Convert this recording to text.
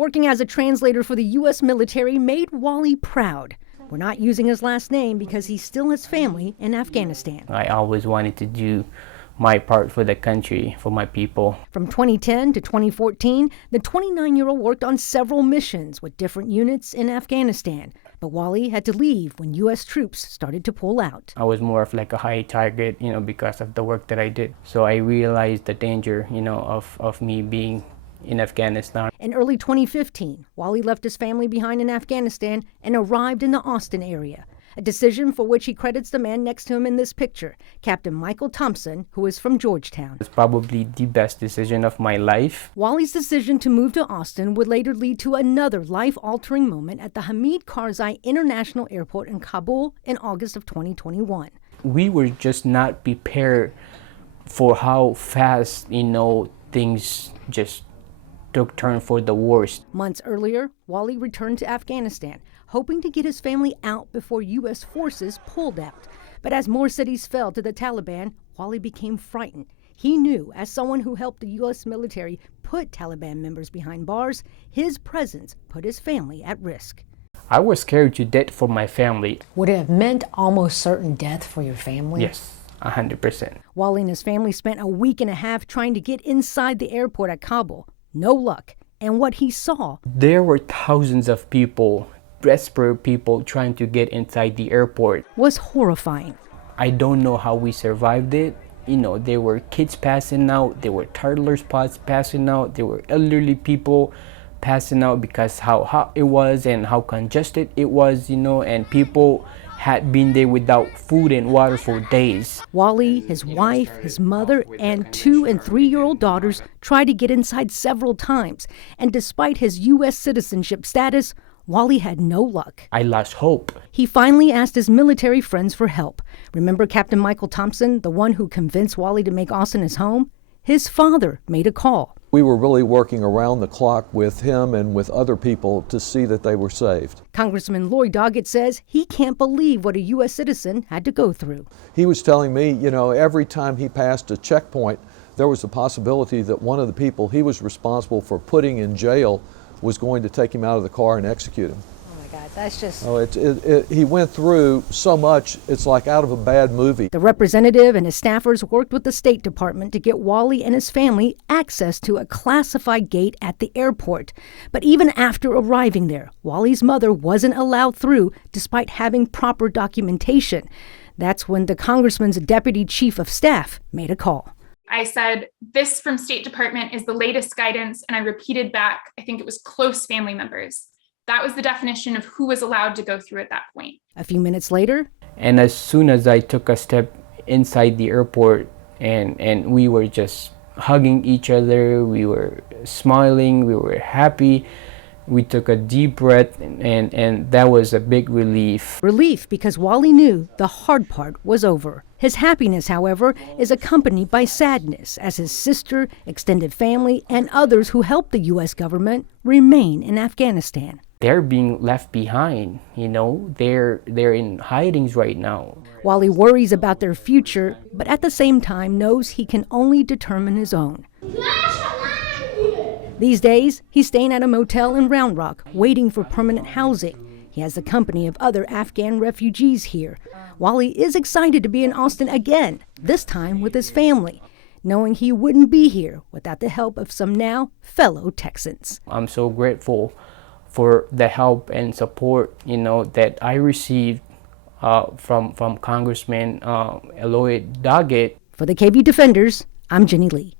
Working as a translator for the U.S. military made Wally proud. We're not using his last name because he still has family in Afghanistan. I always wanted to do my part for the country, for my people. From 2010 to 2014, the 29-year-old worked on several missions with different units in Afghanistan. But Wally had to leave when U.S. troops started to pull out. I was more of like a high target, because of the work that I did. So I realized the danger, of me being in Afghanistan. In early 2015, Wally left his family behind in Afghanistan and arrived in the Austin area, a decision for which he credits the man next to him in this picture, Captain Michael Thompson, who is from Georgetown. It's probably the best decision of my life. Wally's decision to move to Austin would later lead to another life-altering moment at the Hamid Karzai International Airport in Kabul in August of 2021. We were just not prepared for how fast, things just took turn for the worst. Months earlier, Wally returned to Afghanistan, hoping to get his family out before U.S. forces pulled out. But as more cities fell to the Taliban, Wally became frightened. He knew, as someone who helped the U.S. military put Taliban members behind bars, his presence put his family at risk. I was scared to death for my family. Would it have meant almost certain death for your family? Yes, 100%. Wally and his family spent a week and a half trying to get inside the airport at Kabul. No luck. And what he saw, there were thousands of people, desperate people trying to get inside the airport, was horrifying. I don't know how we survived it. There were kids passing out, there were toddlers passing out, there were elderly people passing out because how hot it was and how congested it was, and people had been there without food and water for days. Wally, his wife, his mother, and 2- and 3-year-old daughters tried to get inside several times. And despite his U.S. citizenship status, Wally had no luck. I lost hope. He finally asked his military friends for help. Remember Captain Michael Thompson, the one who convinced Wally to make Austin his home? His father made a call. We were really working around the clock with him and with other people to see that they were saved. Congressman Lloyd Doggett says he can't believe what a U.S. citizen had to go through. He was telling me, every time he passed a checkpoint, there was a possibility that one of the people he was responsible for putting in jail was going to take him out of the car and execute him. Oh my God, that's just... He went through so much, it's like out of a bad movie. The representative and his staffers worked with the State Department to get Wally and his family access to a classified gate at the airport. But even after arriving there, Wally's mother wasn't allowed through despite having proper documentation. That's when the congressman's deputy chief of staff made a call. I said, this from State Department is the latest guidance, and I repeated back, I think it was close family members. That was the definition of who was allowed to go through at that point. A few minutes later, and as soon as I took a step inside the airport and we were just hugging each other, we were smiling, we were happy, we took a deep breath, and that was a big relief. Relief because Wally knew the hard part was over. His happiness, however, is accompanied by sadness as his sister, extended family, and others who helped the U.S. government remain in Afghanistan. They're being left behind, they're in hidings right now. Wally worries about their future, but at the same time knows he can only determine his own. These days, he's staying at a motel in Round Rock, waiting for permanent housing. He has the company of other Afghan refugees here. Wally is excited to be in Austin again, this time with his family, knowing he wouldn't be here without the help of some now fellow Texans. I'm so grateful for the help and support, that I received from Congressman Lloyd Doggett. For the KV Defenders, I'm Jenny Lee.